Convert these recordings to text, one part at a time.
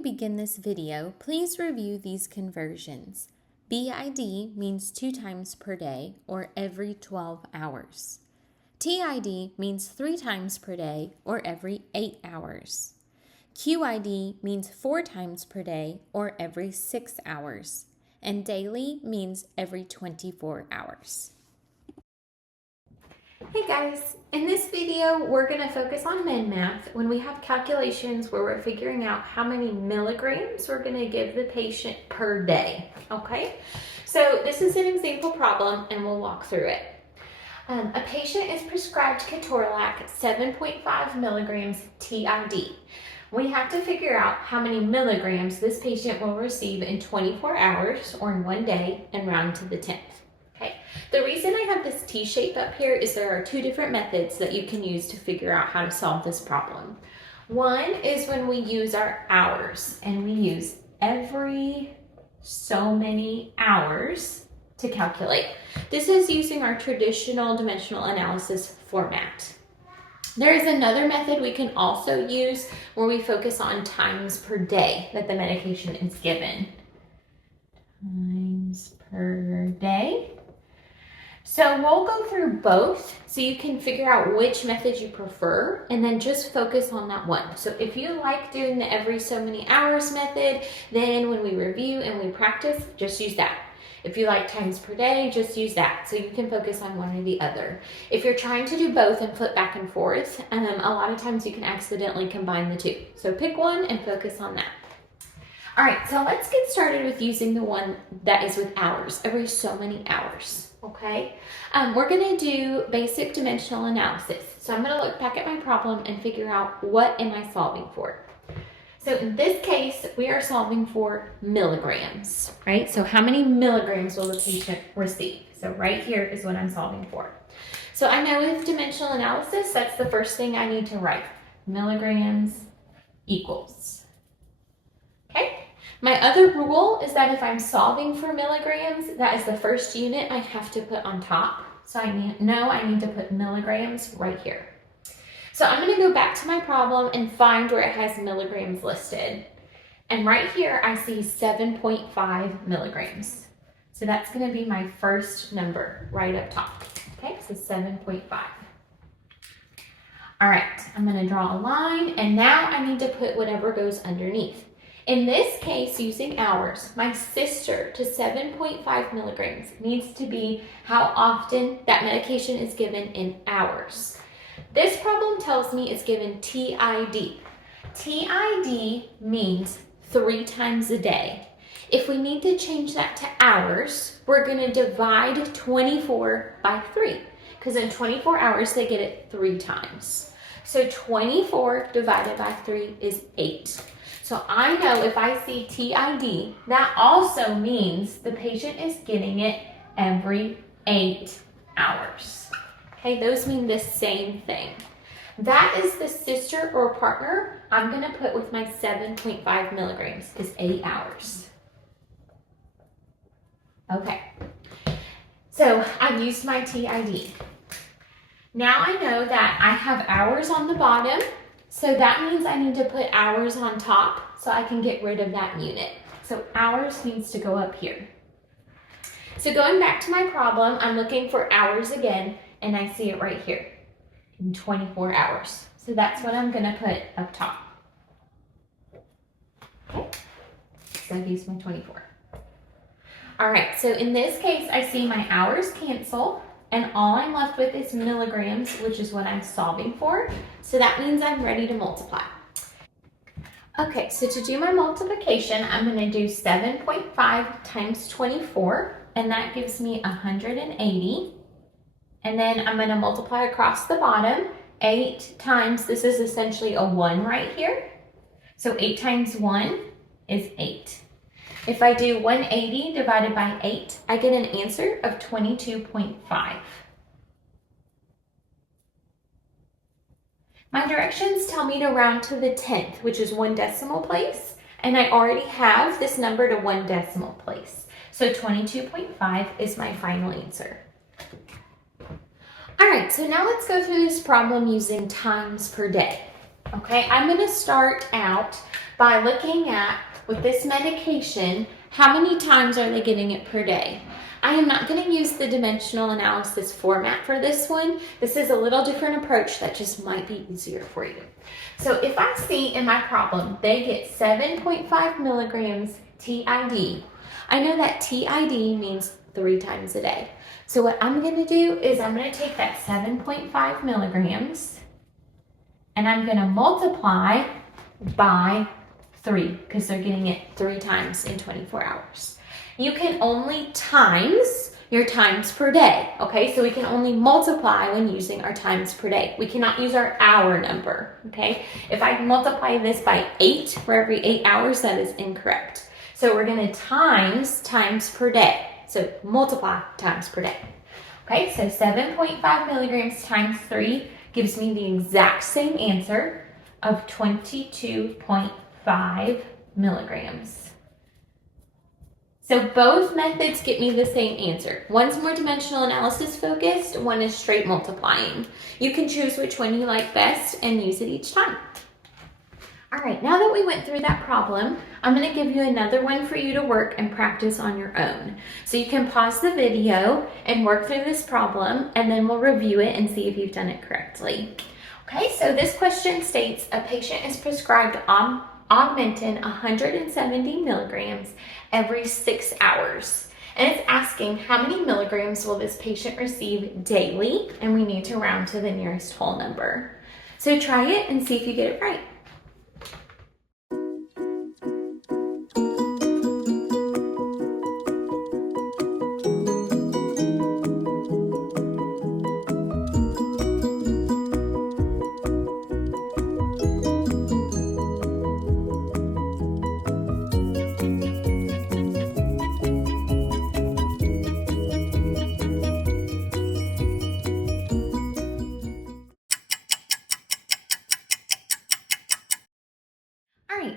you begin this video, please review these conversions. BID means 2 times per day or every 12 hours. TID means 3 times per day or every 8 hours. QID means 4 times per day or every 6 hours. And daily means every 24 hours. Hey guys, in this video we're going to focus on MinMath when we have calculations where we're figuring out how many milligrams we're going to give the patient per day, okay? So this is an example problem and we'll walk through it. A patient is prescribed ketorolac 7.5 milligrams TID. We have to figure out how many milligrams this patient will receive in 24 hours or in 1 day and round to the 10th. Okay. The reason I have this T-shape up here is there are 2 different methods that you can use to figure out how to solve this problem. One is when we use our hours, and we use every so many hours to calculate. This is using our traditional dimensional analysis format. There is another method we can also use where we focus on times per day that the medication is given. Times per day. So we'll go through both so you can figure out which method you prefer and then just focus on that one. So if you like doing the every so many hours method, then when we review and we practice, just use that. If you like times per day, just use that so you can focus on one or the other. If you're trying to do both and flip back and forth, a lot of times you can accidentally combine the 2. So pick one and focus on that. All right, so let's get started with using the one that is with hours, every so many hours. Okay, we're going to do basic dimensional analysis. So I'm going to look back at my problem and figure out what am I solving for. So in this case, we are solving for milligrams, right? So how many milligrams will the patient receive? So right here is what I'm solving for. So I know with dimensional analysis, that's the first thing I need to write. Milligrams equals. Okay. My other rule is that if I'm solving for milligrams, that is the first unit I have to put on top. So I know I need to put milligrams right here. So I'm going to go back to my problem and find where it has milligrams listed. And right here I see 7.5 milligrams. So that's going to be my first number right up top. Okay, so 7.5. All right, I'm going to draw a line and now I need to put whatever goes underneath. In this case, using hours, my sister to 7.5 milligrams needs to be how often that medication is given in hours. This problem tells me it's given TID. TID means 3 times a day. If we need to change that to hours, we're going to divide 24 by 3 because in 24 hours they get it 3 times. So 24 divided by 3 is 8. So I know if I see TID, that also means the patient is getting it every 8 hours. Okay, those mean the same thing. That is the sister or partner I'm going to put with my 7.5 milligrams is 8 hours. Okay, so I've used my TID. Now I know that I have hours on the bottom. So that means I need to put hours on top so I can get rid of that unit. So hours needs to go up here. So going back to my problem, I'm looking for hours again, and I see it right here in 24 hours. So that's what I'm going to put up top. Okay, so I've used my 24. All right, so in this case, I see my hours cancel. And all I'm left with is milligrams, which is what I'm solving for. So that means I'm ready to multiply. Okay, so to do my multiplication, I'm going to do 7.5 times 24, and that gives me 180. And then I'm going to multiply across the bottom. 8 times, this is essentially a 1 right here. So 8 times 1 is 8. If I do 180 divided by 8, I get an answer of 22.5. My directions tell me to round to the 10th, which is 1 decimal place, and I already have this number to 1 decimal place. So 22.5 is my final answer. All right, so now let's go through this problem using times per day. Okay, I'm going to start out by looking at, with this medication, how many times are they getting it per day? I am not going to use the dimensional analysis format for this one. This is a little different approach that just might be easier for you. So if I see in my problem, they get 7.5 milligrams TID, I know that TID means 3 times a day. So what I'm going to do is I'm going to take that 7.5 milligrams and I'm going to multiply by 3 because they're getting it 3 times in 24 hours. You can only times your times per day, okay? So we can only multiply when using our times per day. We cannot use our hour number, okay? If I multiply this by 8 for every 8 hours, that is incorrect. So we're gonna times per day. So multiply times per day. Okay, so 7.5 milligrams times 3 gives me the exact same answer of 22.5 milligrams. So both methods get me the same answer. One's more dimensional analysis focused, one is straight multiplying. You can choose which one you like best and use it each time. All right, now that we went through that problem, I'm going to give you another one for you to work and practice on your own. So you can pause the video and work through this problem, and then we'll review it and see if you've done it correctly. Okay, so this question states a patient is prescribed Augmentin 170 milligrams every 6 hours. And it's asking how many milligrams will this patient receive daily, and we need to round to the nearest whole number. So try it and see if you get it right.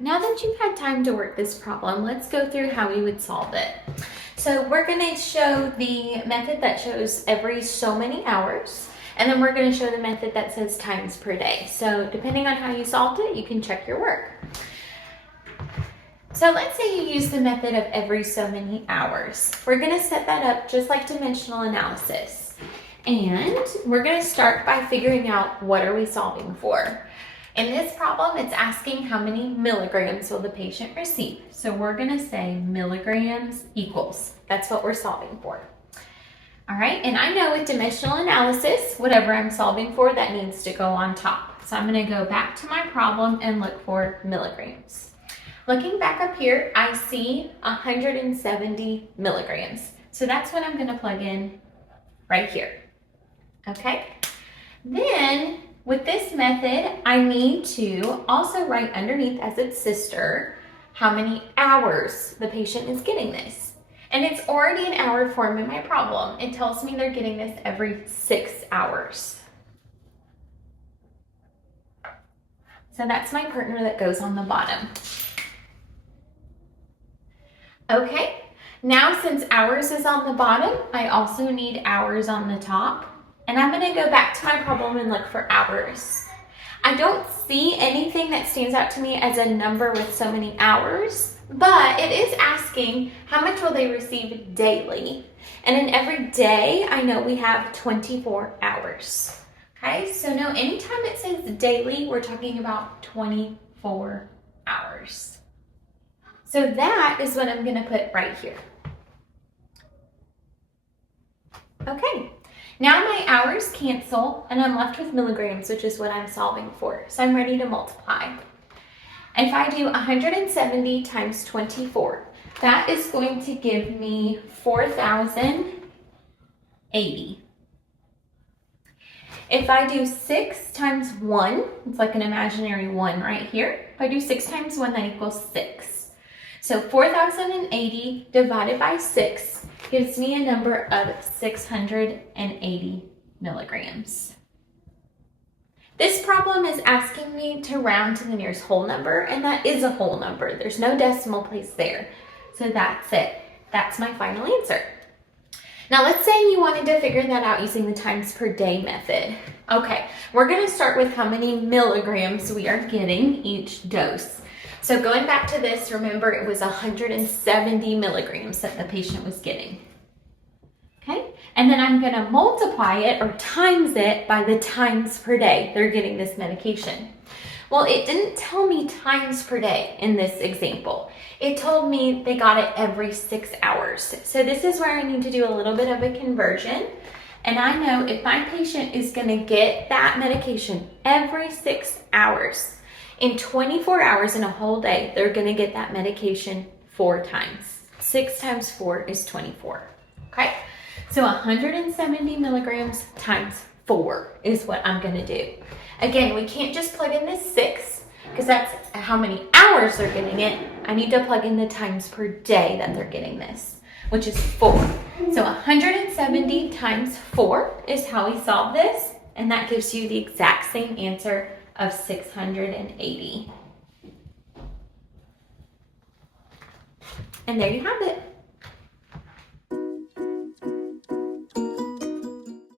Now that you've had time to work this problem, let's go through how we would solve it. So we're going to show the method that shows every so many hours, and then we're going to show the method that says times per day. So depending on how you solved it, you can check your work. So let's say you use the method of every so many hours. We're going to set that up just like dimensional analysis. And we're going to start by figuring out what are we solving for. In this problem, it's asking how many milligrams will the patient receive. So we're going to say milligrams equals. That's what we're solving for. All right, and I know with dimensional analysis, whatever I'm solving for, that needs to go on top. So I'm going to go back to my problem and look for milligrams. Looking back up here, I see 170 milligrams. So that's what I'm going to plug in right here. Okay, then with this method, I need to also write underneath as its sister how many hours the patient is getting this. And it's already an hour form in my problem. It tells me they're getting this every 6 hours. So that's my partner that goes on the bottom. Okay, now since hours is on the bottom, I also need hours on the top. And I'm going to go back to my problem and look for hours. I don't see anything that stands out to me as a number with so many hours, but it is asking how much will they receive daily. And in every day, I know we have 24 hours. Okay, so no, anytime it says daily, we're talking about 24 hours. So that is what I'm going to put right here. Okay. Now my hours cancel and I'm left with milligrams, which is what I'm solving for. So I'm ready to multiply. If I do 170 times 24, that is going to give me 4,080. If I do 6 times 1, it's like an imaginary 1 right here. If I do 6 times 1, that equals 6. So 4,080 divided by 6 gives me a number of 680 milligrams. This problem is asking me to round to the nearest whole number, and that is a whole number. There's no decimal place there. So that's it. That's my final answer. Now let's say you wanted to figure that out using the times per day method. Okay, we're going to start with how many milligrams we are getting each dose. So going back to this, remember it was 170 milligrams that the patient was getting. Okay, and then I'm gonna multiply it or times it by the times per day they're getting this medication. Well, it didn't tell me times per day in this example. It told me they got it every 6 hours. So this is where I need to do a little bit of a conversion. And I know if my patient is gonna get that medication every 6 hours, in 24 hours in a whole day, they're gonna get that medication 4 times. 6 times 4 is 24, okay? So 170 milligrams times 4 is what I'm gonna do. Again, we can't just plug in this 6 because that's how many hours they're getting it. I need to plug in the times per day that they're getting this, which is 4. So 170 times 4 is how we solve this, and that gives you the exact same answer of 680. And there you have it.